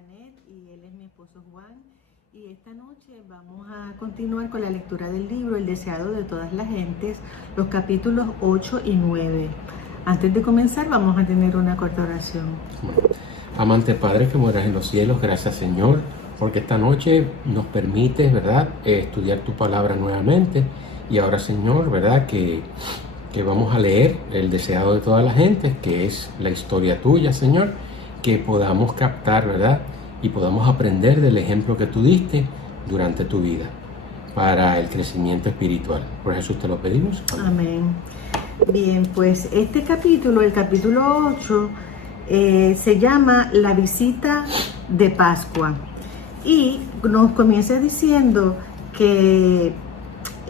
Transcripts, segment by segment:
Janet y él es mi esposo Juan. Y esta noche vamos a continuar con la lectura del libro El deseado de todas las gentes, los capítulos 8 y 9. Antes de comenzar vamos a tener una corta oración. Amante Padre que moras en los cielos, gracias Señor, porque esta noche nos permites, ¿verdad?, estudiar tu palabra nuevamente. Y ahora Señor, ¿verdad?, que vamos a leer El deseado de todas las gentes, que es la historia tuya, Señor, que podamos captar, ¿verdad?, y podamos aprender del ejemplo que tú diste durante tu vida para el crecimiento espiritual. Por Jesús te lo pedimos. Amén. Bien, pues este capítulo, el capítulo 8, se llama La visita de Pascua. Y nos comienza diciendo que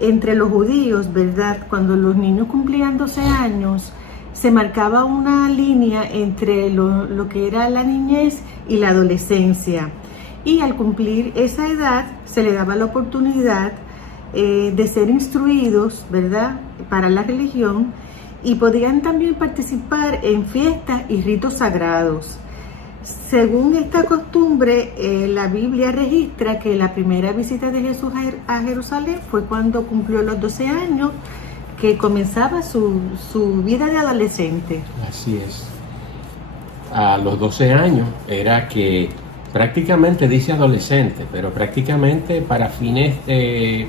entre los judíos, ¿verdad?, cuando los niños cumplían 12 años, se marcaba una línea entre lo que era la niñez y la adolescencia. Y al cumplir esa edad, se le daba la oportunidad de ser instruidos, ¿verdad?, para la religión, y podían también participar en fiestas y ritos sagrados. Según esta costumbre, la Biblia registra que la primera visita de Jesús a Jerusalén fue cuando cumplió los 12 años, que comenzaba su vida de adolescente. Así es. A los 12 años era que prácticamente dice adolescente, pero prácticamente para fines de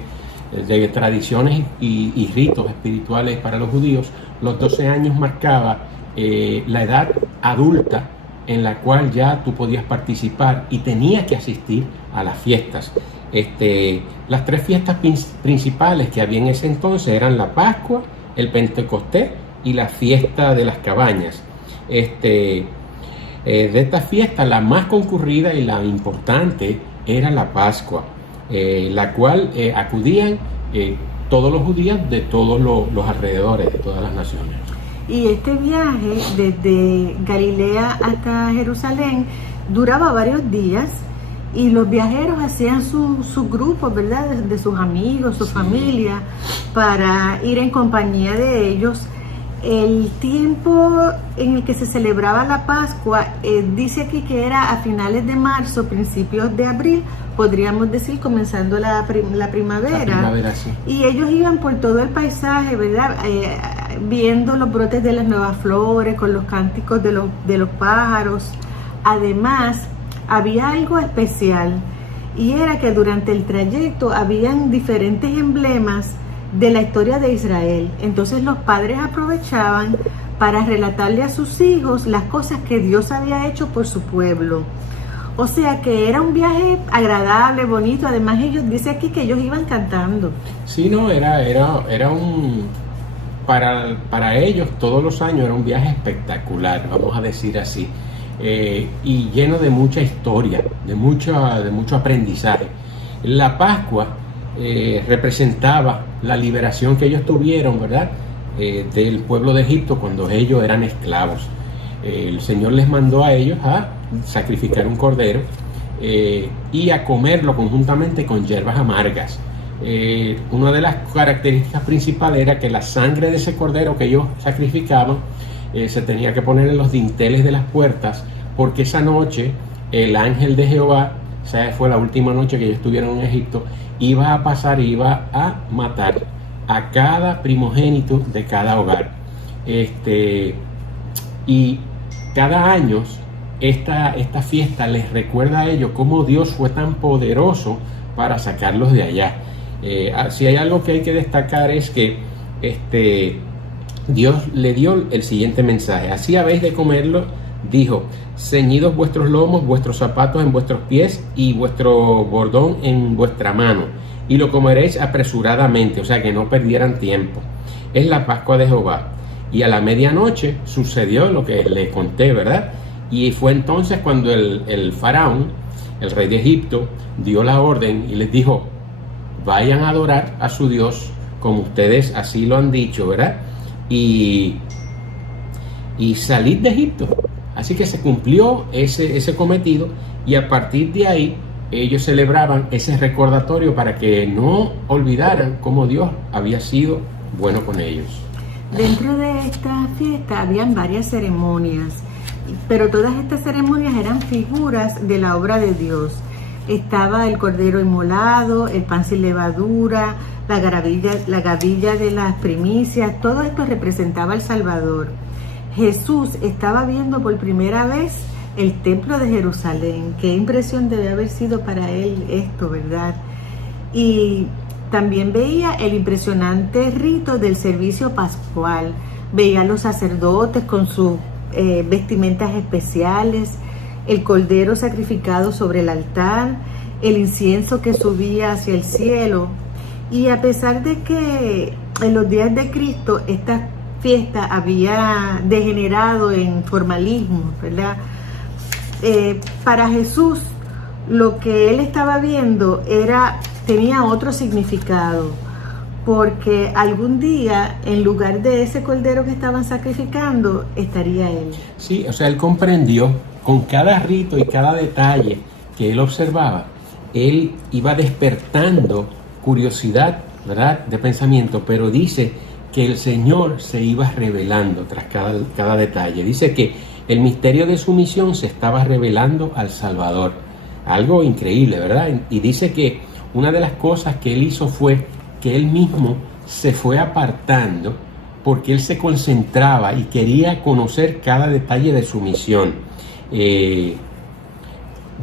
tradiciones y ritos espirituales para los judíos, los 12 años marcaba la edad adulta en la cual ya tú podías participar y tenías que asistir a las fiestas. Las tres fiestas principales que había en ese entonces eran la Pascua, el Pentecostés y la fiesta de las cabañas. De estas fiestas, la más concurrida y la importante era la Pascua, la cual acudían todos los judíos de todos los alrededores, de todas las naciones. Y este viaje desde Galilea hasta Jerusalén duraba varios días, y los viajeros hacían sus grupos, ¿verdad?, de sus amigos, su familia, para ir en compañía de ellos. El tiempo en el que se celebraba la Pascua, dice aquí que era a finales de marzo, principios de abril, podríamos decir, comenzando la primavera. La primavera, sí. Y ellos iban por todo el paisaje, ¿verdad?, viendo los brotes de las nuevas flores, con los cánticos de los pájaros. Además, había algo especial, y era que durante el trayecto habían diferentes emblemas de la historia de Israel. Entonces los padres aprovechaban para relatarle a sus hijos las cosas que Dios había hecho por su pueblo. O sea que era un viaje agradable, bonito. Además, ellos, dice aquí que ellos iban cantando. Sí, no, era un... Para ellos todos los años era un viaje espectacular, vamos a decir así. Y lleno de mucha historia, de mucho aprendizaje. La Pascua representaba la liberación que ellos tuvieron, ¿verdad?, del pueblo de Egipto cuando ellos eran esclavos. El Señor les mandó a ellos a sacrificar un cordero y a comerlo conjuntamente con hierbas amargas. Una de las características principales era que la sangre de ese cordero que ellos sacrificaban se tenía que poner en los dinteles de las puertas, porque esa noche el ángel de Jehová, o sea, fue la última noche que ellos estuvieron en Egipto, iba a pasar y iba a matar a cada primogénito de cada hogar. Y cada año esta fiesta les recuerda a ellos cómo Dios fue tan poderoso para sacarlos de allá. Si hay algo que hay que destacar es que Dios le dio el siguiente mensaje: así habéis de comerlo, dijo, ceñidos vuestros lomos, vuestros zapatos en vuestros pies y vuestro bordón en vuestra mano, y lo comeréis apresuradamente, o sea que no perdieran tiempo. Es la Pascua de Jehová. Y a la medianoche sucedió lo que les conté, ¿verdad? Y fue entonces cuando el faraón, el rey de Egipto, dio la orden y les dijo: vayan a adorar a su Dios como ustedes así lo han dicho, ¿verdad? Y salid de Egipto. Así que se cumplió ese cometido, y a partir de ahí ellos celebraban ese recordatorio para que no olvidaran cómo Dios había sido bueno con ellos. Dentro de esta fiesta habían varias ceremonias. pero todas estas ceremonias eran figuras de la obra de Dios. Estaba el cordero inmolado, el pan sin levadura, la gavilla de las primicias, todo esto representaba al Salvador. Jesús estaba viendo por primera vez el templo de Jerusalén. Qué impresión debe haber sido para él esto, ¿verdad? Y también veía el impresionante rito del servicio pascual. Veía a los sacerdotes con sus vestimentas especiales, el cordero sacrificado sobre el altar, el incienso que subía hacia el cielo. Y a pesar de que en los días de Cristo esta fiesta había degenerado en formalismo, ¿verdad? Para Jesús lo que él estaba viendo tenía otro significado, porque algún día en lugar de ese cordero que estaban sacrificando estaría él. Sí, o sea, él comprendió con cada rito y cada detalle que él observaba, él iba despertando curiosidad, ¿verdad?, de pensamiento, pero dice que el Señor se iba revelando tras cada detalle. Dice que el misterio de su misión se estaba revelando al Salvador. Algo increíble, ¿verdad? Y dice que una de las cosas que él hizo fue que él mismo se fue apartando porque él se concentraba y quería conocer cada detalle de su misión.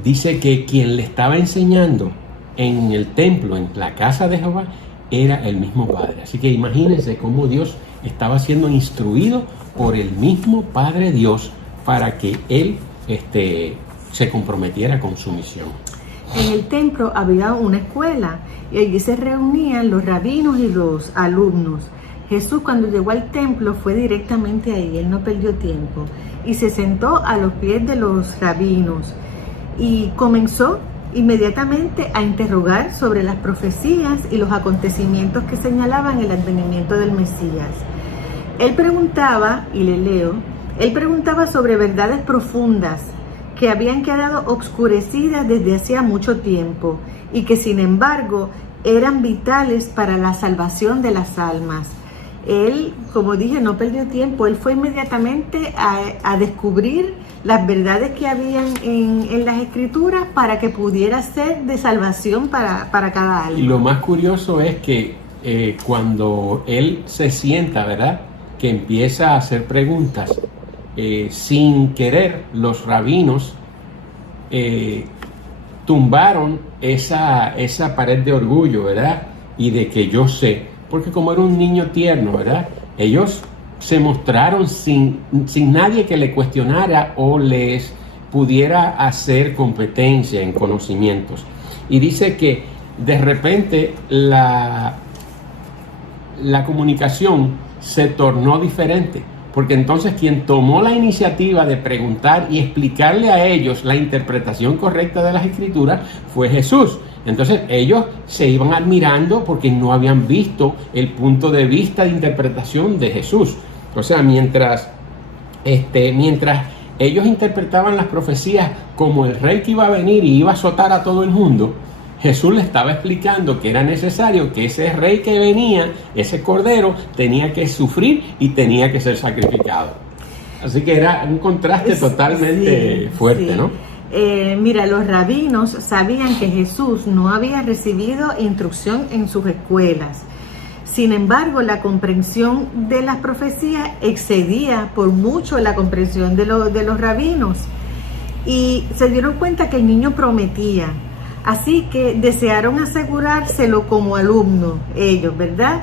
Dice que quien le estaba enseñando en el templo, en la casa de Jehová, era el mismo Padre. Así que imagínense cómo Dios estaba siendo instruido por el mismo Padre Dios para que él se comprometiera con su misión. En el templo había una escuela y allí se reunían los rabinos y los alumnos. Jesús, cuando llegó al templo, fue directamente ahí, él no perdió tiempo y se sentó a los pies de los rabinos y comenzó inmediatamente a interrogar sobre las profecías y los acontecimientos que señalaban el advenimiento del Mesías. Él preguntaba, y le leo, él preguntaba sobre verdades profundas que habían quedado obscurecidas desde hacía mucho tiempo y que sin embargo eran vitales para la salvación de las almas. Él, como dije, no perdió tiempo, él fue inmediatamente a descubrir las verdades que habían en las escrituras para que pudiera ser de salvación para cada alma. Y lo más curioso es que cuando él se sienta, ¿verdad?, que empieza a hacer preguntas, sin querer los rabinos tumbaron esa pared de orgullo, ¿verdad?, y de que yo sé, porque como era un niño tierno, ¿verdad?, ellos se mostraron sin nadie que le cuestionara o les pudiera hacer competencia en conocimientos. Y dice que de repente la comunicación se tornó diferente, porque entonces quien tomó la iniciativa de preguntar y explicarle a ellos la interpretación correcta de las escrituras fue Jesús. Entonces ellos se iban admirando porque no habían visto el punto de vista de interpretación de Jesús. O sea, mientras ellos interpretaban las profecías como el rey que iba a venir y iba a azotar a todo el mundo, Jesús le estaba explicando que era necesario que ese rey que venía, ese cordero, tenía que sufrir y tenía que ser sacrificado. Así que era un contraste totalmente fuerte, ¿no? Mira, los rabinos sabían que Jesús no había recibido instrucción en sus escuelas. Sin embargo, la comprensión de las profecías excedía por mucho la comprensión de los rabinos. Y se dieron cuenta que el niño prometía. Así que desearon asegurárselo como alumno, ellos, ¿verdad?,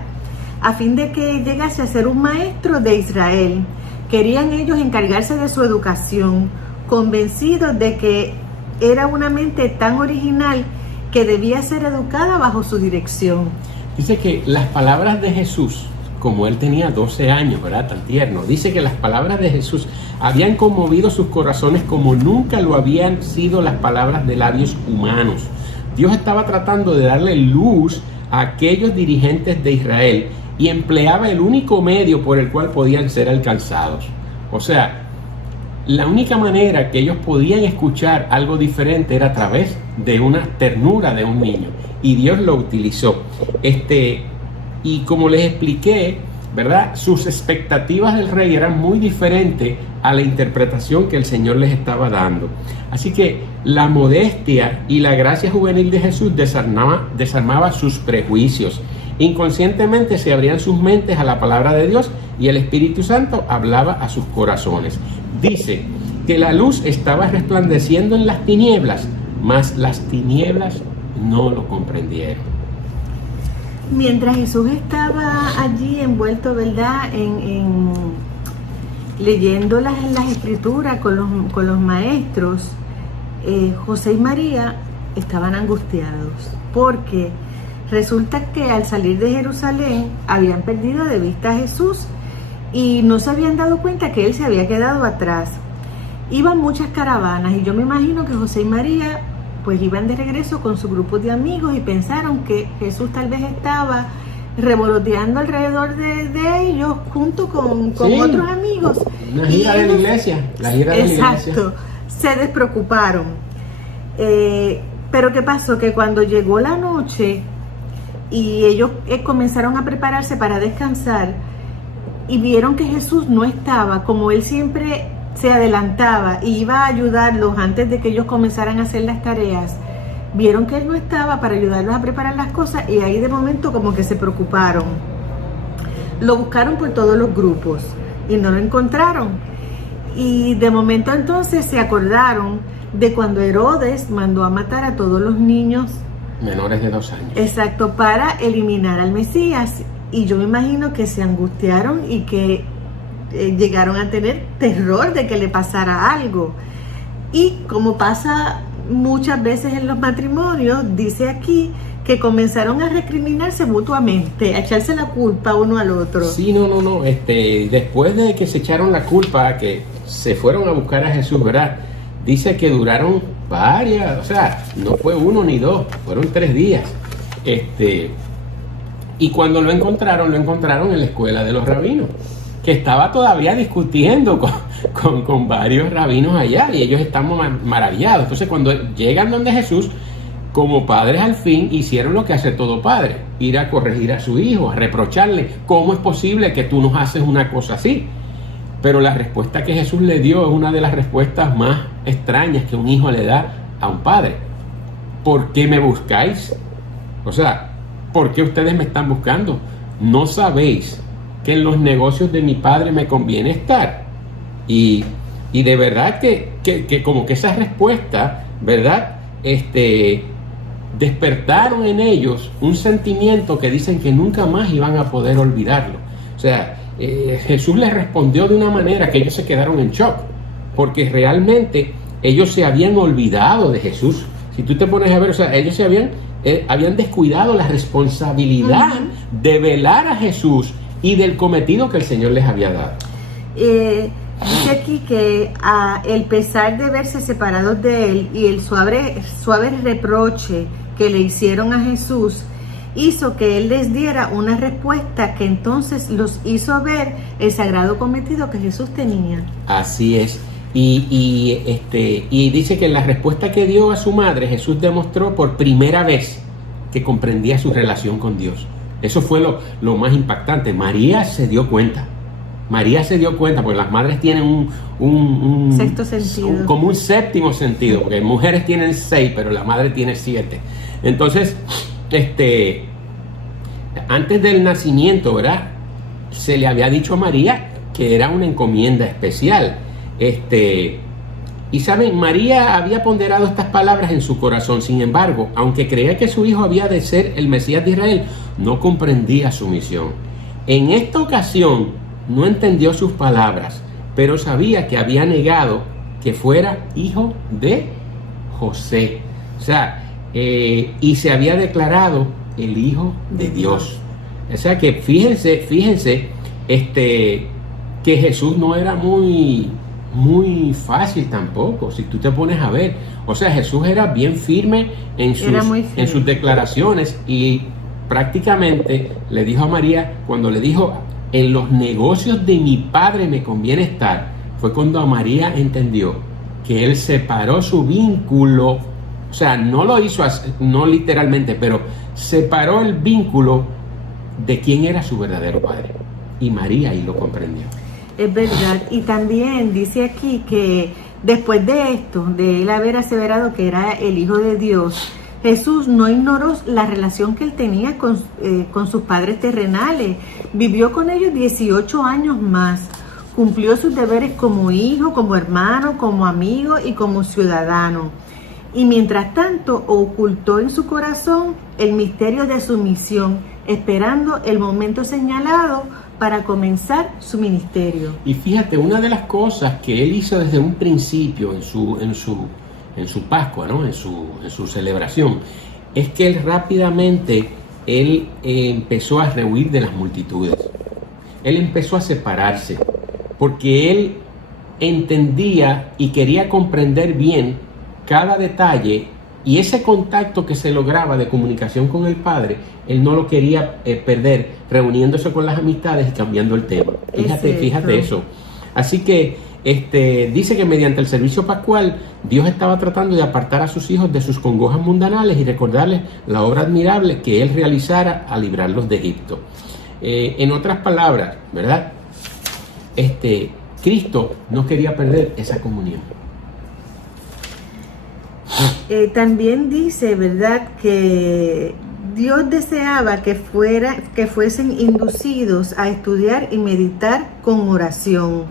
a fin de que llegase a ser un maestro de Israel. Querían ellos encargarse de su educación, convencidos de que era una mente tan original que debía ser educada bajo su dirección. Dice que las palabras de Jesús, como él tenía 12 años, ¿verdad?, tan tierno, dice que las palabras de Jesús habían conmovido sus corazones como nunca lo habían sido las palabras de labios humanos. Dios estaba tratando de darle luz a aquellos dirigentes de Israel y empleaba el único medio por el cual podían ser alcanzados. O sea, la única manera que ellos podían escuchar algo diferente era a través de una ternura de un niño, y Dios lo utilizó. Y como les expliqué, ¿verdad? Sus expectativas del rey eran muy diferentes a la interpretación que el Señor les estaba dando. Así que la modestia y la gracia juvenil de Jesús desarmaba sus prejuicios. Inconscientemente se abrían sus mentes a la palabra de Dios y el Espíritu Santo hablaba a sus corazones. Dice que la luz estaba resplandeciendo en las tinieblas, mas las tinieblas no lo comprendieron. Mientras Jesús estaba allí envuelto, ¿verdad?, en leyendo las escrituras con los maestros, José y María estaban angustiados, porque resulta que al salir de Jerusalén habían perdido de vista a Jesús y no se habían dado cuenta que Él se había quedado atrás. Iban muchas caravanas y yo me imagino que José y María pues iban de regreso con su grupo de amigos y pensaron que Jesús tal vez estaba revoloteando alrededor de ellos junto con otros amigos. La gira de la iglesia. Exacto, se despreocuparon. Pero ¿qué pasó? Que cuando llegó la noche y ellos comenzaron a prepararse para descansar y vieron que Jesús no estaba, como Él siempre se adelantaba y iba a ayudarlos antes de que ellos comenzaran a hacer las tareas, vieron que Él no estaba para ayudarlos a preparar las cosas y ahí de momento como que se preocuparon. Lo buscaron por todos los grupos y no lo encontraron. Y de momento entonces se acordaron de cuando Herodes mandó a matar a todos los niños menores de 2 años. Exacto, para eliminar al Mesías. Y yo me imagino que se angustiaron y que llegaron a tener terror de que le pasara algo. Y como pasa muchas veces en los matrimonios, dice aquí que comenzaron a recriminarse mutuamente, a echarse la culpa uno al otro. Sí, no. Después de que se echaron la culpa, que se fueron a buscar a Jesús, ¿verdad? Dice que duraron varias, o sea, no fue 1 ni 2, fueron 3 días. Y cuando lo encontraron en la escuela de los rabinos, que estaba todavía discutiendo con varios rabinos allá, y ellos estaban maravillados. Entonces, cuando llegan donde Jesús, como padres al fin hicieron lo que hace todo padre, ir a corregir a su hijo, a reprocharle, ¿cómo es posible que tú nos haces una cosa así? Pero la respuesta que Jesús le dio es una de las respuestas más extrañas que un hijo le da a un padre. ¿Por qué me buscáis? O sea, ¿por qué ustedes me están buscando? ¿No sabéis que en los negocios de mi padre me conviene estar? Y de verdad que como que esa respuesta, ¿verdad? Despertaron en ellos un sentimiento que dicen que nunca más iban a poder olvidarlo. O sea, Jesús les respondió de una manera que ellos se quedaron en shock, porque realmente ellos se habían olvidado de Jesús. Si tú te pones a ver, o sea, ellos se habían descuidado la responsabilidad de velar a Jesús y del cometido que el Señor les había dado. Dice aquí que el pesar de verse separados de Él y el suave reproche que le hicieron a Jesús hizo que Él les diera una respuesta que entonces los hizo ver el sagrado cometido que Jesús tenía. Así es. Y dice que en la respuesta que dio a su madre, Jesús demostró por primera vez que comprendía su relación con Dios. Eso fue lo más impactante. María se dio cuenta, porque las madres tienen un sexto sentido, como un séptimo sentido, porque mujeres tienen 6, pero la madre tiene 7. Entonces, antes del nacimiento, ¿verdad?, se le había dicho a María que era una encomienda especial. Y saben, María había ponderado estas palabras en su corazón. Sin embargo, aunque creía que su hijo había de ser el Mesías de Israel, no comprendía su misión. En esta ocasión no entendió sus palabras, pero sabía que había negado que fuera hijo de José. O sea, y se había declarado el Hijo de Dios. O sea que fíjense que Jesús no era muy fácil tampoco, si tú te pones a ver. O sea, Jesús era bien firme en sus declaraciones, y prácticamente le dijo a María, cuando le dijo, en los negocios de mi padre me conviene estar, fue cuando María entendió que él separó su vínculo. O sea, no lo hizo así, no literalmente, pero separó el vínculo de quién era su verdadero padre. y María ahí lo comprendió. Es verdad. Y también dice aquí que después de esto, de él haber aseverado que era el Hijo de Dios, Jesús no ignoró la relación que él tenía con sus padres terrenales. Vivió con ellos 18 años más. Cumplió sus deberes como hijo, como hermano, como amigo y como ciudadano. Y mientras tanto ocultó en su corazón el misterio de su misión, esperando el momento señalado para comenzar su ministerio. Y fíjate, una de las cosas que él hizo desde un principio en su Pascua, ¿no? en su celebración, es que él rápidamente empezó a rehuir de las multitudes. Él empezó a separarse, porque él entendía y quería comprender bien cada detalle, y ese contacto que se lograba de comunicación con el Padre, él no lo quería perder reuniéndose con las amistades y cambiando el tema. Fíjate eso. Así que dice que mediante el servicio pascual, Dios estaba tratando de apartar a sus hijos de sus congojas mundanales y recordarles la obra admirable que él realizara al librarlos de Egipto. En otras palabras, ¿verdad? Cristo no quería perder esa comunión. También dice, ¿verdad?, que Dios deseaba que fuesen inducidos a estudiar y meditar con oración,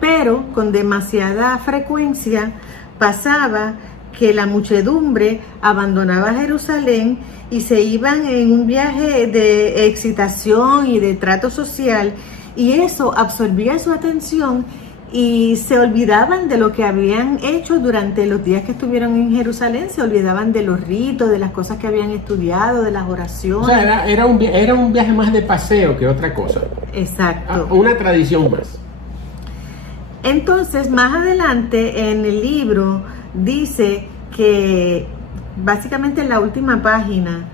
pero con demasiada frecuencia pasaba que la muchedumbre abandonaba Jerusalén y se iban en un viaje de excitación y de trato social, y eso absorbía su atención y se olvidaban de lo que habían hecho durante los días que estuvieron en Jerusalén. Se olvidaban de los ritos, de las cosas que habían estudiado, de las oraciones. O sea, era un viaje más de paseo que otra cosa. Exacto. Una tradición más. Entonces, más adelante en el libro dice que, básicamente en la última página,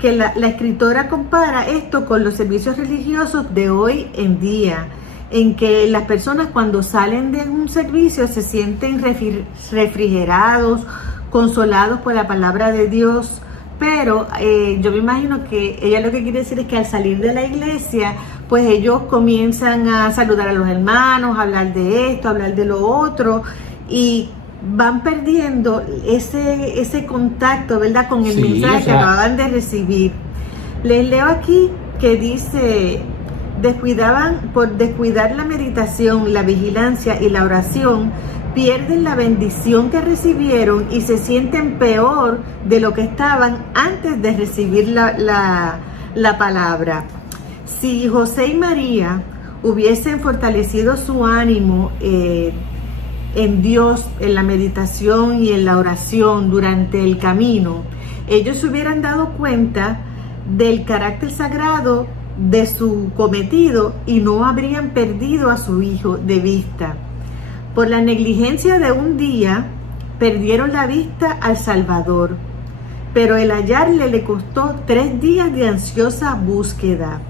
que la escritora compara esto con los servicios religiosos de hoy en día, en que las personas cuando salen de un servicio se sienten refrigerados, consolados por la palabra de Dios, pero yo me imagino que ella lo que quiere decir es que al salir de la iglesia, pues ellos comienzan a saludar a los hermanos, a hablar de esto, a hablar de lo otro, y van perdiendo ese contacto, ¿verdad?, con el mensaje que acababan de recibir. Les leo aquí que dice: por descuidar la meditación, la vigilancia y la oración, pierden la bendición que recibieron y se sienten peor de lo que estaban antes de recibir la palabra. Si José y María hubiesen fortalecido su ánimo en Dios, en la meditación y en la oración durante el camino, ellos se hubieran dado cuenta del carácter sagrado de su cometido y no habrían perdido a su hijo de vista. Por la negligencia de un día, perdieron la vista al Salvador, pero el hallarle le costó 3 días de ansiosa búsqueda.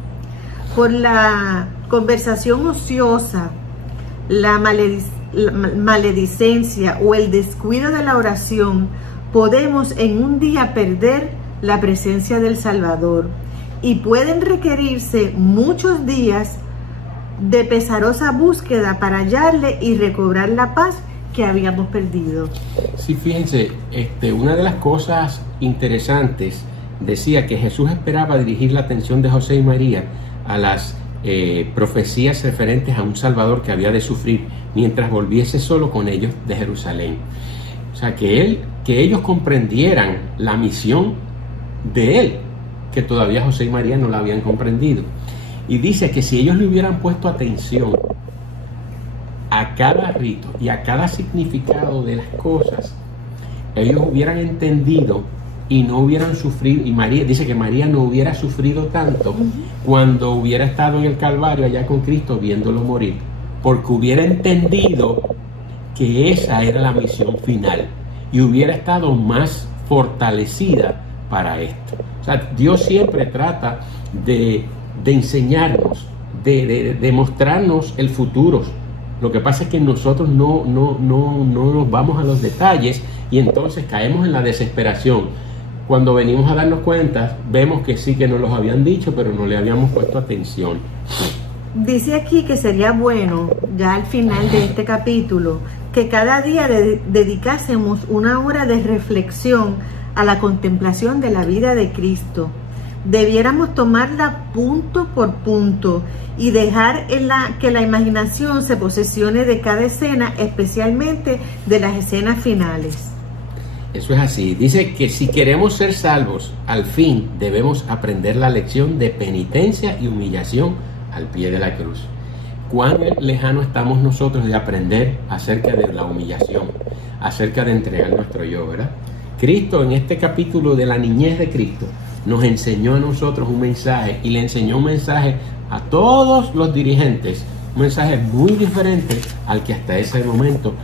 Por la conversación ociosa, la maledicencia o el descuido de la oración, podemos en un día perder la presencia del Salvador, y pueden requerirse muchos días de pesarosa búsqueda para hallarle y recobrar la paz que habíamos perdido. Sí, fíjense, una de las cosas interesantes decía que Jesús esperaba dirigir la atención de José y María a las profecías referentes a un Salvador que había de sufrir mientras volviese solo con ellos de Jerusalén. O sea, que ellos comprendieran la misión de él, que todavía José y María no la habían comprendido. Y dice que si ellos le hubieran puesto atención a cada rito y a cada significado de las cosas, ellos hubieran entendido y no hubieran sufrido. Y María dice que María no hubiera sufrido tanto cuando hubiera estado en el Calvario allá con Cristo viéndolo morir, porque hubiera entendido que esa era la misión final y hubiera estado más fortalecida para esto. O sea, Dios siempre trata de enseñarnos, de mostrarnos el futuro. Lo que pasa es que nosotros no nos vamos a los detalles y entonces caemos en la desesperación. Cuando venimos a darnos cuenta, vemos que sí que nos los habían dicho, pero no le habíamos puesto atención. Dice aquí que sería bueno, ya al final de este capítulo, que cada día dedicásemos una hora de reflexión a la contemplación de la vida de Cristo. Debiéramos tomarla punto por punto y dejar que la imaginación se posesione de cada escena, especialmente de las escenas finales. Eso es así. Dice que si queremos ser salvos, al fin debemos aprender la lección de penitencia y humillación al pie de la cruz. ¿Cuán lejano estamos nosotros de aprender acerca de la humillación, acerca de entregar nuestro yo, ¿verdad? Cristo, en este capítulo de la niñez de Cristo, nos enseñó a nosotros un mensaje, y le enseñó un mensaje a todos los dirigentes, un mensaje muy diferente al que hasta ese momento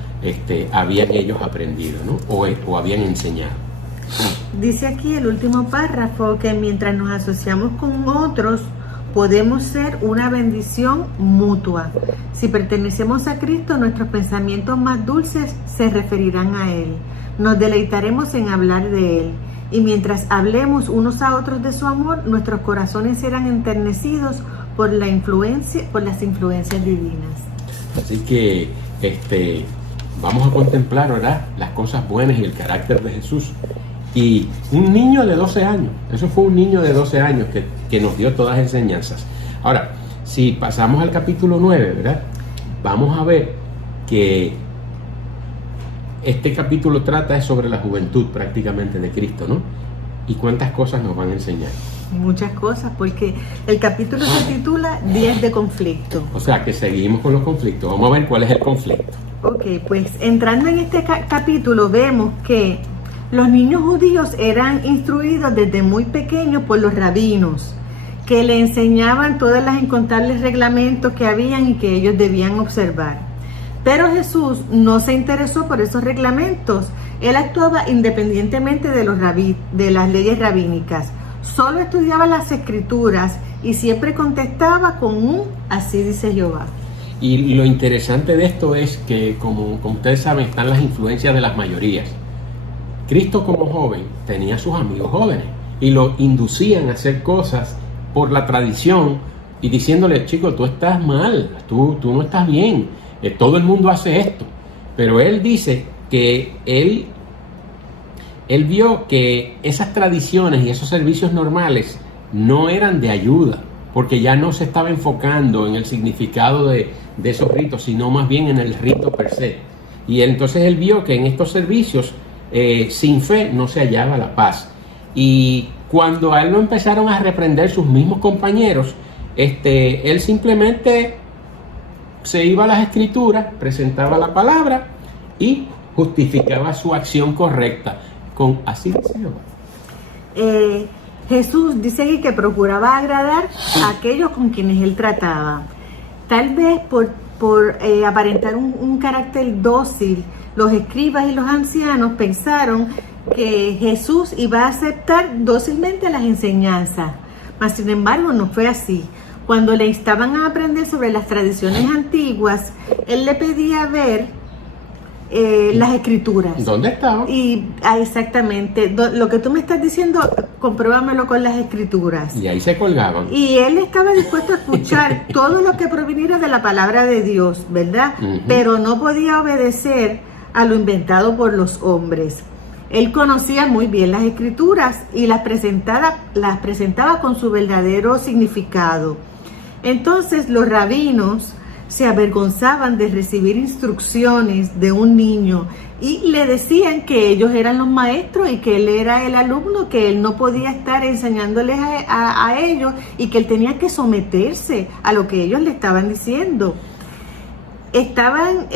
habían ellos aprendido, ¿no? o habían enseñado. Dice aquí el último párrafo que mientras nos asociamos con otros, podemos ser una bendición mutua. Si pertenecemos a Cristo, nuestros pensamientos más dulces se referirán a Él. Nos deleitaremos en hablar de Él. Y mientras hablemos unos a otros de su amor, nuestros corazones serán enternecidos por las influencias divinas. Así que vamos a contemplar, ¿verdad?, las cosas buenas y el carácter de Jesús. Y un niño de 12 años, eso fue un niño de 12 años que nos dio todas las enseñanzas. Ahora, si pasamos al capítulo 9, ¿verdad?, vamos a ver que este capítulo trata sobre la juventud prácticamente de Cristo, ¿no? ¿Y cuántas cosas nos van a enseñar? Muchas cosas, porque el capítulo se titula Días de conflicto. O sea, que seguimos con los conflictos. Vamos a ver cuál es el conflicto. Ok, pues entrando en este capítulo vemos que los niños judíos eran instruidos desde muy pequeños por los rabinos, que le enseñaban todas las incontables reglamentos que habían y que ellos debían observar. Pero Jesús no se interesó por esos reglamentos. Él actuaba independientemente de las leyes rabínicas. Solo estudiaba las escrituras y siempre contestaba con un así dice Jehová. Y lo interesante de esto es que, como ustedes saben, están las influencias de las mayorías. Cristo, como joven, tenía sus amigos jóvenes y lo inducían a hacer cosas por la tradición y diciéndole: chico, tú estás mal, tú no estás bien. Todo el mundo hace esto. Pero él dice que él vio que esas tradiciones y esos servicios normales no eran de ayuda, porque ya no se estaba enfocando en el significado de esos ritos, sino más bien en el rito per se. Y entonces él vio que en estos servicios sin fe no se hallaba la paz. Y cuando a él lo empezaron a reprender sus mismos compañeros, él simplemente se iba a las escrituras, presentaba la palabra y justificaba su acción correcta con así dice Jehová. Jesús dice aquí que procuraba agradar a aquellos con quienes él trataba. Tal vez por aparentar un carácter dócil, los escribas y los ancianos pensaron que Jesús iba a aceptar dócilmente las enseñanzas, mas sin embargo no fue así. Cuando le instaban a aprender sobre las tradiciones antiguas, él le pedía ver las escrituras. ¿Dónde estaban? Exactamente, lo que tú me estás diciendo, compruébamelo con las escrituras. Y ahí se colgaban. Y él estaba dispuesto a escuchar todo lo que proviniera de la palabra de Dios, ¿verdad? Pero no podía obedecer a lo inventado por los hombres. Él conocía muy bien las escrituras y las presentaba con su verdadero significado. Entonces los rabinos se avergonzaban de recibir instrucciones de un niño y le decían que ellos eran los maestros y que él era el alumno, que él no podía estar enseñándoles a ellos y que él tenía que someterse a lo que ellos le estaban diciendo. Estaban,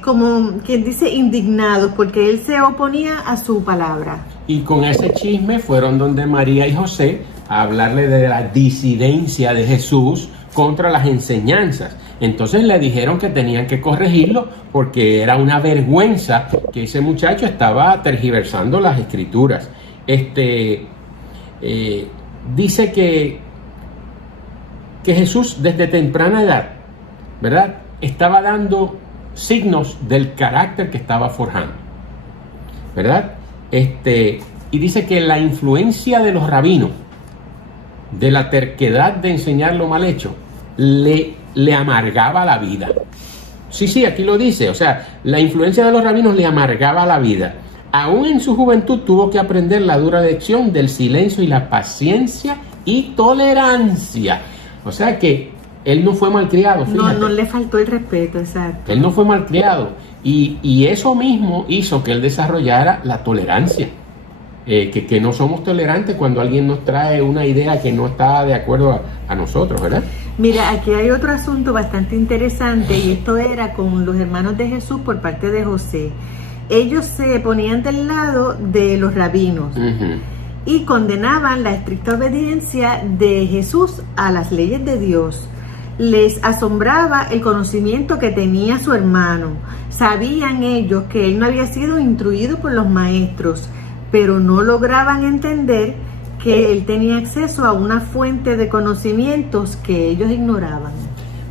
como quien dice, indignados porque él se oponía a su palabra. Y con ese chisme fueron donde María y José a hablarle de la disidencia de Jesús contra las enseñanzas. Entonces le dijeron que tenían que corregirlo porque era una vergüenza que ese muchacho estaba tergiversando las escrituras. Dice que Jesús desde temprana edad, ¿verdad?, estaba dando signos del carácter que estaba forjando, ¿verdad? Y dice que la influencia de los rabinos, de la terquedad de enseñar lo mal hecho, le amargaba la vida. Sí, aquí lo dice, o sea, la influencia de los rabinos le amargaba la vida. Aún en su juventud tuvo que aprender la dura lección del silencio y la paciencia y tolerancia. O sea que él no fue malcriado, fíjate. No le faltó el respeto, exacto. Él no fue malcriado. Y eso mismo hizo que él desarrollara la tolerancia. Que no somos tolerantes cuando alguien nos trae una idea que no está de acuerdo a nosotros, ¿verdad? Mira, aquí hay otro asunto bastante interesante, y esto era con los hermanos de Jesús por parte de José. Ellos se ponían del lado de los rabinos y condenaban la estricta obediencia de Jesús a las leyes de Dios. Les asombraba el conocimiento que tenía su hermano. Sabían ellos que él no había sido instruido por los maestros, pero no lograban entender que él tenía acceso a una fuente de conocimientos que ellos ignoraban.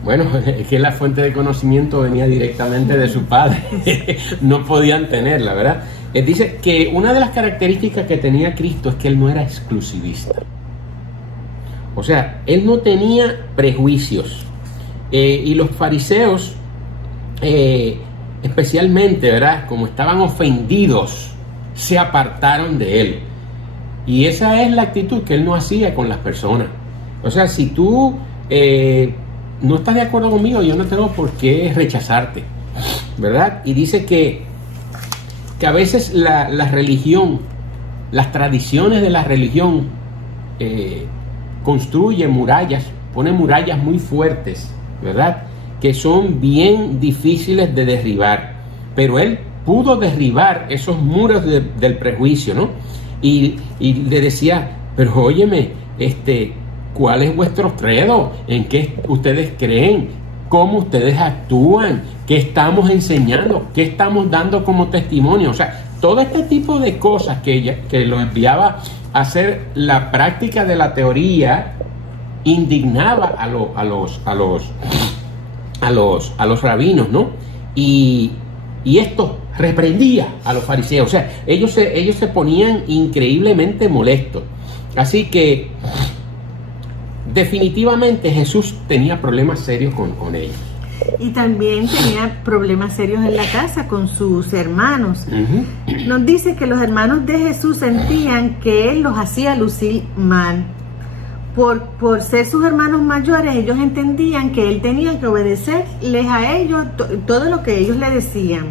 Bueno, es que la fuente de conocimiento venía directamente de su padre. No podían tenerla, ¿verdad? Dice que una de las características que tenía Cristo es que él no era exclusivista. O sea, él no tenía prejuicios. Y los fariseos, especialmente, ¿verdad? Como estaban ofendidos, se apartaron de él. Y esa es la actitud que él no hacía con las personas. O sea, si tú no estás de acuerdo conmigo, yo no tengo por qué rechazarte, ¿verdad? Y dice que a veces la religión, las tradiciones de la religión construyen murallas, ponen murallas muy fuertes, ¿verdad? Que son bien difíciles de derribar. Pero él pudo derribar esos muros del prejuicio, ¿no? Y le decía, pero óyeme, ¿cuál es vuestro credo? ¿En qué ustedes creen? ¿Cómo ustedes actúan? ¿Qué estamos enseñando? ¿Qué estamos dando como testimonio? O sea, todo este tipo de cosas que lo enviaba a hacer la práctica de la teoría indignaba a los rabinos, ¿no? Y esto reprendía a los fariseos. O sea, ellos se ponían increíblemente molestos. Así que definitivamente Jesús tenía problemas serios con ellos. Y también tenía problemas serios en la casa con sus hermanos. Nos dice que los hermanos de Jesús sentían que él los hacía lucir mal. Por ser sus hermanos mayores, ellos entendían que él tenía que obedecerles a ellos todo lo que ellos le decían.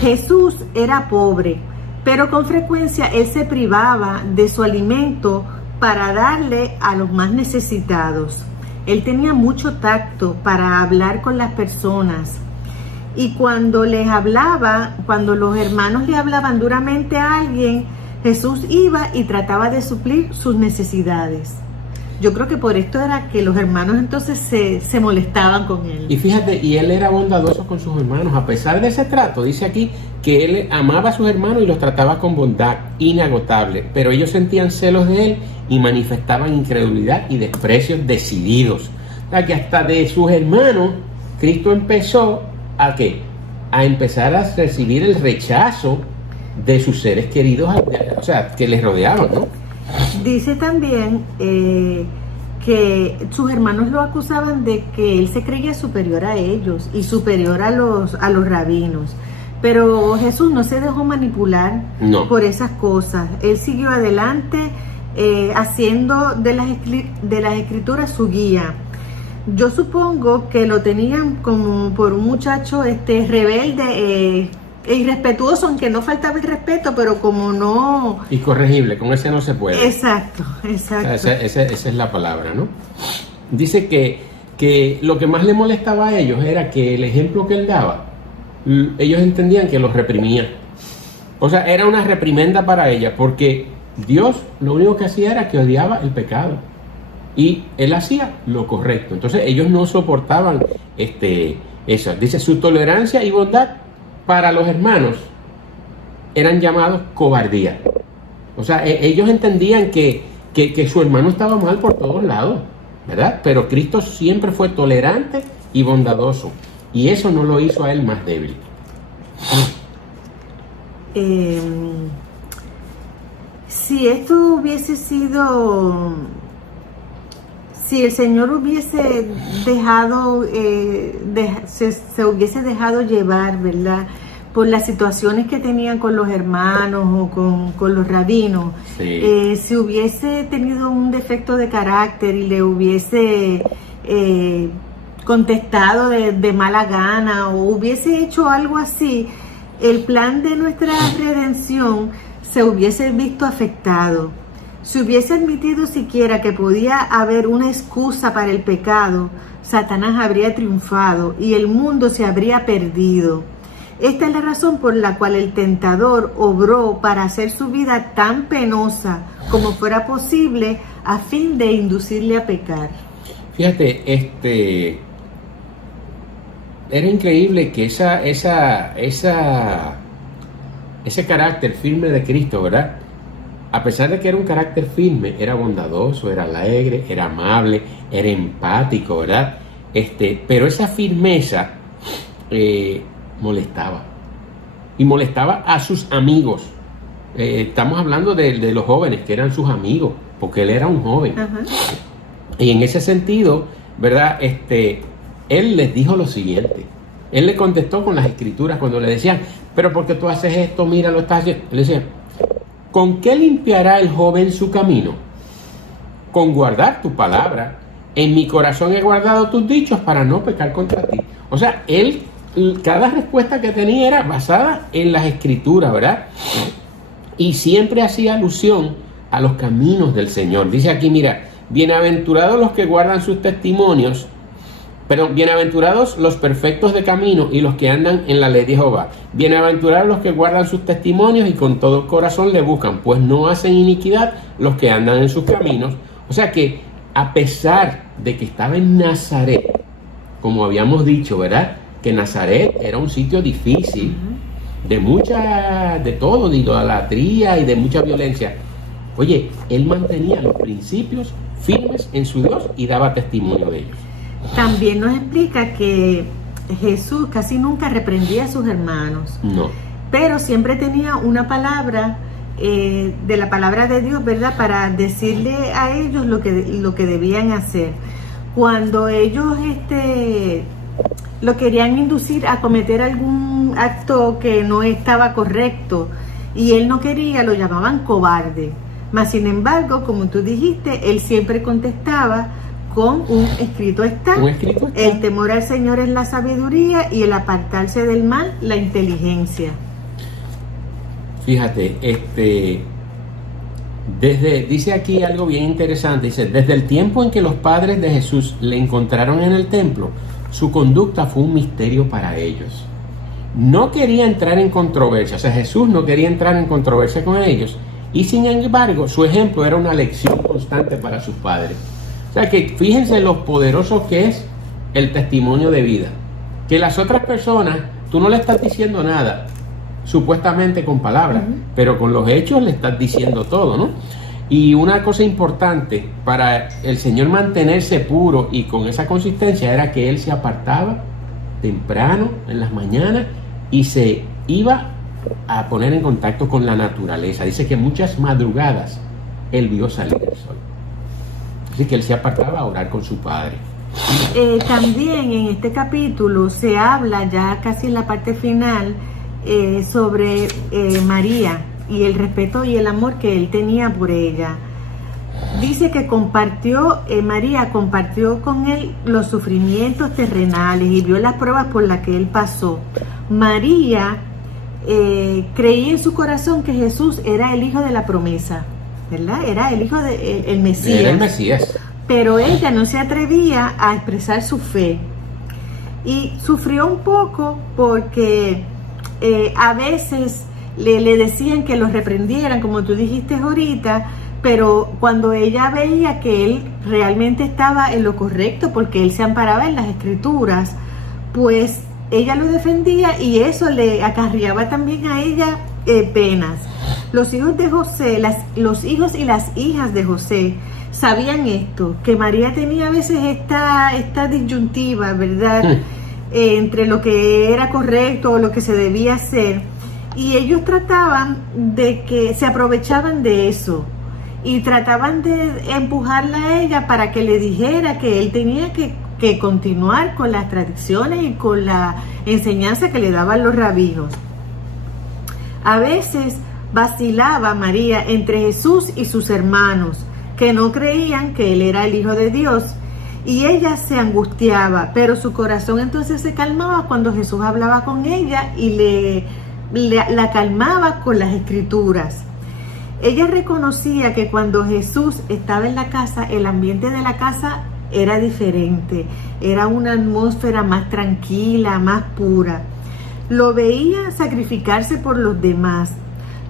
Jesús era pobre, pero con frecuencia él se privaba de su alimento para darle a los más necesitados. Él tenía mucho tacto para hablar con las personas. Y cuando les hablaba, cuando los hermanos le hablaban duramente a alguien, Jesús iba y trataba de suplir sus necesidades. Yo creo que por esto era que los hermanos entonces se molestaban con él. Y fíjate, y él era bondadoso con sus hermanos. A pesar de ese trato, dice aquí que él amaba a sus hermanos y los trataba con bondad inagotable. Pero ellos sentían celos de él y manifestaban incredulidad y desprecios decididos. O sea, que hasta de sus hermanos, Cristo empezó ¿a qué? A empezar a recibir el rechazo de sus seres queridos, o sea, que les rodeaban, ¿no? Dice también que sus hermanos lo acusaban de que él se creía superior a ellos y superior a los rabinos. Pero Jesús no se dejó manipular por esas cosas. Él siguió adelante haciendo de las escrituras su guía. Yo supongo que lo tenían como por un muchacho rebelde, irrespetuoso, aunque no faltaba el respeto, pero como no... Incorregible, con ese no se puede. Exacto. Esa es la palabra, ¿no? Dice que lo que más le molestaba a ellos era que el ejemplo que él daba, ellos entendían que los reprimía. O sea, era una reprimenda para ella, porque Dios lo único que hacía era que odiaba el pecado. Y él hacía lo correcto. Entonces ellos no soportaban eso. Dice, su tolerancia y bondad para los hermanos eran llamados cobardía. O sea, ellos entendían que su hermano estaba mal por todos lados, ¿verdad? Pero Cristo siempre fue tolerante y bondadoso. Y eso no lo hizo a él más débil. Si esto hubiese sido... si el Señor hubiese dejado, se hubiese dejado llevar, ¿verdad?, por las situaciones que tenían con los hermanos o con los rabinos, Sí. si hubiese tenido un defecto de carácter y le hubiese contestado de mala gana o hubiese hecho algo así, el plan de nuestra redención se hubiese visto afectado. Si hubiese admitido siquiera que podía haber una excusa para el pecado, Satanás habría triunfado y el mundo se habría perdido. Esta es la razón por la cual el tentador obró para hacer su vida tan penosa como fuera posible a fin de inducirle a pecar. Fíjate, era increíble que ese carácter firme de Cristo, ¿verdad? A pesar de que era un carácter firme, era bondadoso, era alegre, era amable, era empático, ¿verdad? Pero esa firmeza molestaba. Y molestaba a sus amigos. Estamos hablando de los jóvenes, que eran sus amigos, porque él era un joven. Ajá. Y en ese sentido, ¿verdad? Él les dijo lo siguiente. Él le contestó con las escrituras cuando le decían, pero ¿por qué tú haces esto? Mira, lo estás haciendo. Él decía, ¿con qué limpiará el joven su camino? Con guardar tu palabra. En mi corazón he guardado tus dichos para no pecar contra ti. O sea, cada respuesta que tenía era basada en las escrituras, ¿verdad? Y siempre hacía alusión a los caminos del Señor. Dice aquí, mira, bienaventurados los que guardan sus testimonios, pero bienaventurados los perfectos de camino y los que andan en la ley de Jehová. Bienaventurados los que guardan sus testimonios y con todo corazón le buscan, pues no hacen iniquidad los que andan en sus caminos. O sea que a pesar de que estaba en Nazaret, como habíamos dicho, ¿verdad?, que Nazaret era un sitio difícil, de todo, de idolatría y de mucha violencia. Oye, él mantenía los principios firmes en su Dios y daba testimonio de ellos. También nos explica que Jesús casi nunca reprendía a sus hermanos, No. pero siempre tenía una palabra de la palabra de Dios, ¿verdad?, para decirle a ellos lo que debían hacer. Cuando ellos lo querían inducir a cometer algún acto que no estaba correcto y él no quería, lo llamaban cobarde. Mas sin embargo, como tú dijiste, él siempre contestaba con un escrito está. Un escrito está. El temor al Señor es la sabiduría y el apartarse del mal, la inteligencia. Fíjate, dice aquí algo bien interesante. Dice, desde el tiempo en que los padres de Jesús le encontraron en el templo, su conducta fue un misterio para ellos. No quería entrar en controversia, o sea, Jesús no quería entrar en controversia con ellos, y sin embargo, su ejemplo era una lección constante para sus padres. O sea, que fíjense lo poderoso que es el testimonio de vida. Que las otras personas, tú no le estás diciendo nada, supuestamente con palabras, pero con los hechos le estás diciendo todo, ¿no? Y una cosa importante para el Señor mantenerse puro y con esa consistencia era que Él se apartaba temprano en las mañanas y se iba a poner en contacto con la naturaleza. Dice que muchas madrugadas Él vio salir el sol. Así que Él se apartaba a orar con su Padre. También en este capítulo se habla ya casi en la parte final sobre María y el respeto y el amor que él tenía por ella. Dice que María compartió con él los sufrimientos terrenales y vio las pruebas por las que él pasó. María creía en su corazón que Jesús era el hijo de la promesa, ¿verdad? Era el hijo del Mesías. Era el Mesías. Pero ella no se atrevía a expresar su fe. Y sufrió un poco porque a veces le decían que los reprendieran, como tú dijiste ahorita, pero cuando ella veía que él realmente estaba en lo correcto, porque él se amparaba en las escrituras, pues ella lo defendía y eso le acarreaba también a ella penas. Los hijos de José, los hijos y las hijas de José sabían esto, que María tenía a veces esta disyuntiva, ¿verdad? Entre lo que era correcto o lo que se debía hacer, y ellos trataban de que se aprovechaban de eso y trataban de empujarla a ella para que le dijera que él tenía que continuar con las tradiciones y con la enseñanza que le daban los rabinos. A veces vacilaba María entre Jesús y sus hermanos, que no creían que él era el Hijo de Dios, y ella se angustiaba, pero su corazón entonces se calmaba cuando Jesús hablaba con ella y la calmaba con las escrituras. Ella reconocía que cuando Jesús estaba en la casa, el ambiente de la casa era diferente, era una atmósfera más tranquila, más pura. Lo veía sacrificarse por los demás,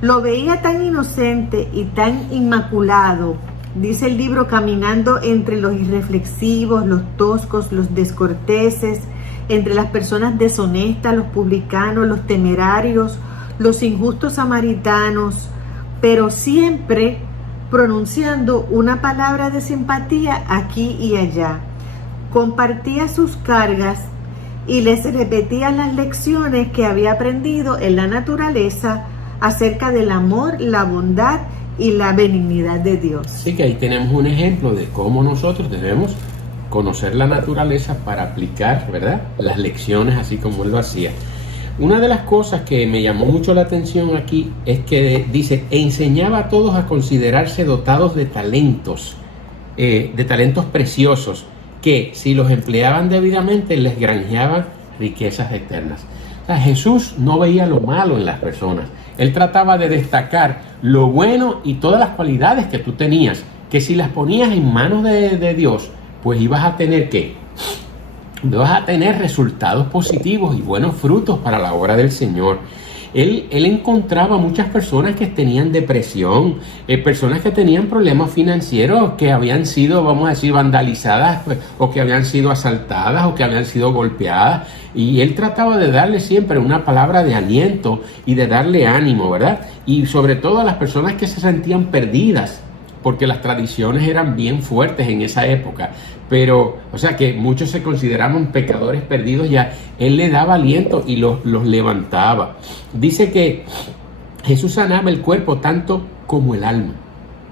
lo veía tan inocente y tan inmaculado. Dice el libro, caminando entre los irreflexivos, los toscos, los descorteses, entre las personas deshonestas, los publicanos, los temerarios, los injustos samaritanos, pero siempre pronunciando una palabra de simpatía aquí y allá. Compartía sus cargas y les repetía las lecciones que había aprendido en la naturaleza acerca del amor, la bondad y la benignidad de Dios. Así que ahí tenemos un ejemplo de cómo nosotros debemos conocer la naturaleza para aplicar, ¿verdad?, las lecciones así como él lo hacía. Una de las cosas que me llamó mucho la atención aquí es que dice, enseñaba a todos a considerarse dotados de talentos preciosos, que si los empleaban debidamente les granjeaban riquezas eternas. O sea, Jesús no veía lo malo en las personas. Él trataba de destacar lo bueno y todas las cualidades que tú tenías, que si las ponías en manos de Dios, pues ibas a tener ¿qué? Vas a tener resultados positivos y buenos frutos para la obra del Señor. Él encontraba muchas personas que tenían depresión, personas que tenían problemas financieros, que habían sido, vamos a decir, vandalizadas, pues, o que habían sido asaltadas, o que habían sido golpeadas. Y él trataba de darle siempre una palabra de aliento y de darle ánimo, ¿verdad? Y sobre todo a las personas que se sentían perdidas, porque las tradiciones eran bien fuertes en esa época. Pero, o sea, que muchos se consideraban pecadores perdidos, ya él le daba aliento y los levantaba. Dice que Jesús sanaba el cuerpo tanto como el alma.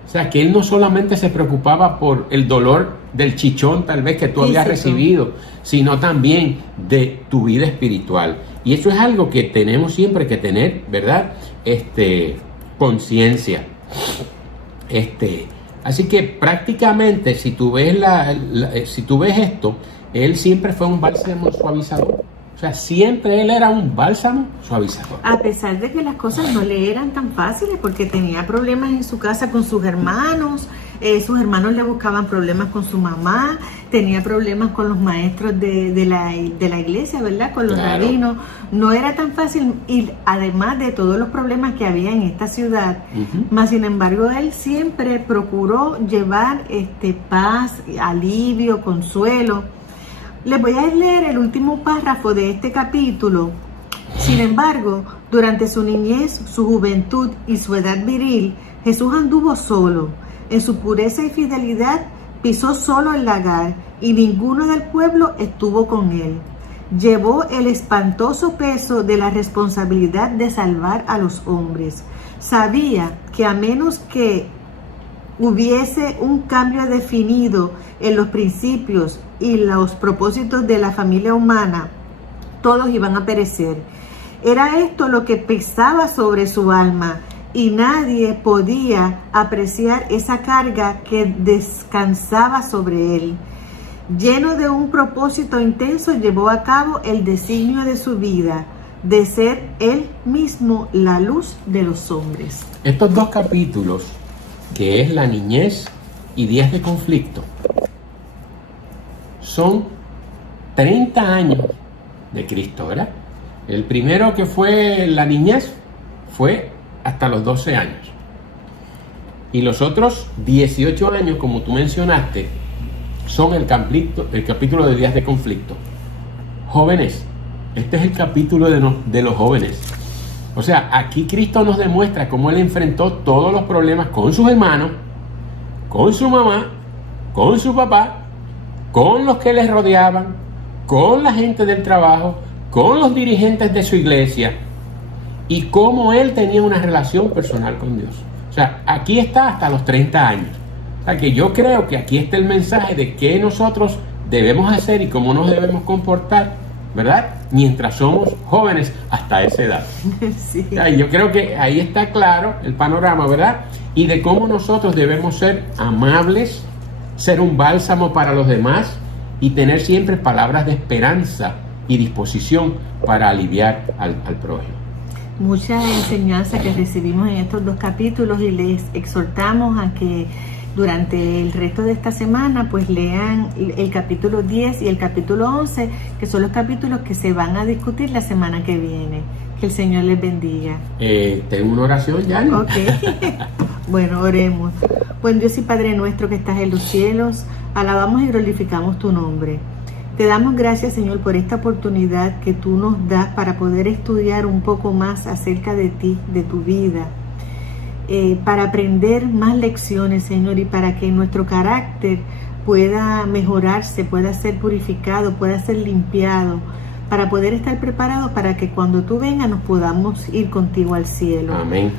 O sea, que él no solamente se preocupaba por el dolor del chichón tal vez que tú habías recibido, sino también de tu vida espiritual. Y eso es algo que tenemos siempre que tener, ¿verdad? Conciencia. Así que prácticamente si tú ves esto, él siempre fue un bálsamo suavizador. O sea, siempre él era un bálsamo suavizador. A pesar de que las cosas no le eran tan fáciles, porque tenía problemas en su casa con sus hermanos le buscaban problemas con su mamá, tenía problemas con los maestros de la iglesia, ¿verdad? Con los rabinos. No era tan fácil, y además de todos los problemas que había en esta ciudad, mas sin embargo él siempre procuró llevar paz, alivio, consuelo. Les voy a leer el último párrafo de este capítulo. Sin embargo, durante su niñez, su juventud y su edad viril, Jesús anduvo solo. En su pureza y fidelidad pisó solo el lagar, y ninguno del pueblo estuvo con él. Llevó el espantoso peso de la responsabilidad de salvar a los hombres. Sabía que a menos que hubiese un cambio definido en los principios y los propósitos de la familia humana, todos iban a perecer. Era esto lo que pesaba sobre su alma, y nadie podía apreciar esa carga que descansaba sobre él. Lleno de un propósito intenso, llevó a cabo el designio de su vida, de ser él mismo la luz de los hombres. Estos dos capítulos, que es la niñez y días de conflicto, son 30 años de Cristo, ¿verdad? El primero, que fue la niñez, fue hasta los 12 años. Y los otros 18 años, como tú mencionaste, son el capítulo de días de conflicto. Jóvenes, este es el capítulo de los jóvenes. O sea, aquí Cristo nos demuestra cómo él enfrentó todos los problemas con sus hermanos, con su mamá, con su papá, con los que les rodeaban, con la gente del trabajo, con los dirigentes de su iglesia, y cómo él tenía una relación personal con Dios. O sea, aquí está hasta los 30 años. O sea, que yo creo que aquí está el mensaje de qué nosotros debemos hacer y cómo nos debemos comportar, ¿verdad? Mientras somos jóvenes hasta esa edad. Sí. O sea, yo creo que ahí está claro el panorama, ¿verdad? Y de cómo nosotros debemos ser amables, ser un bálsamo para los demás y tener siempre palabras de esperanza y disposición para aliviar al prójimo. Mucha enseñanza que recibimos en estos 2 capítulos y les exhortamos a que durante el resto de esta semana pues lean el capítulo 10 y el capítulo 11, que son los capítulos que se van a discutir la semana que viene. Que el Señor les bendiga. Tengo una oración ya, ¿no? Ok. Bueno, oremos. Buen Dios y Padre nuestro que estás en los cielos, alabamos y glorificamos tu nombre. Te damos gracias, Señor, por esta oportunidad que tú nos das para poder estudiar un poco más acerca de ti, de tu vida, para aprender más lecciones, Señor, y para que nuestro carácter pueda mejorarse, pueda ser purificado, pueda ser limpiado, para poder estar preparados para que cuando tú vengas nos podamos ir contigo al cielo. Amén.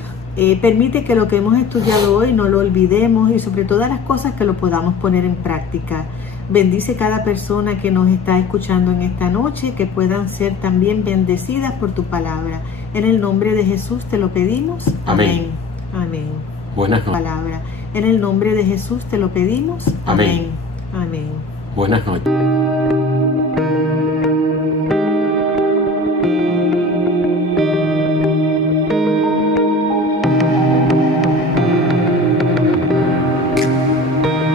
Permite que lo que hemos estudiado hoy no lo olvidemos y sobre todas las cosas que lo podamos poner en práctica. Bendice cada persona que nos está escuchando en esta noche, que puedan ser también bendecidas por tu palabra. En el nombre de Jesús te lo pedimos. Amén. Amén. Buenas noches. Palabra. En el nombre de Jesús te lo pedimos. Amén. Amén. Buenas noches.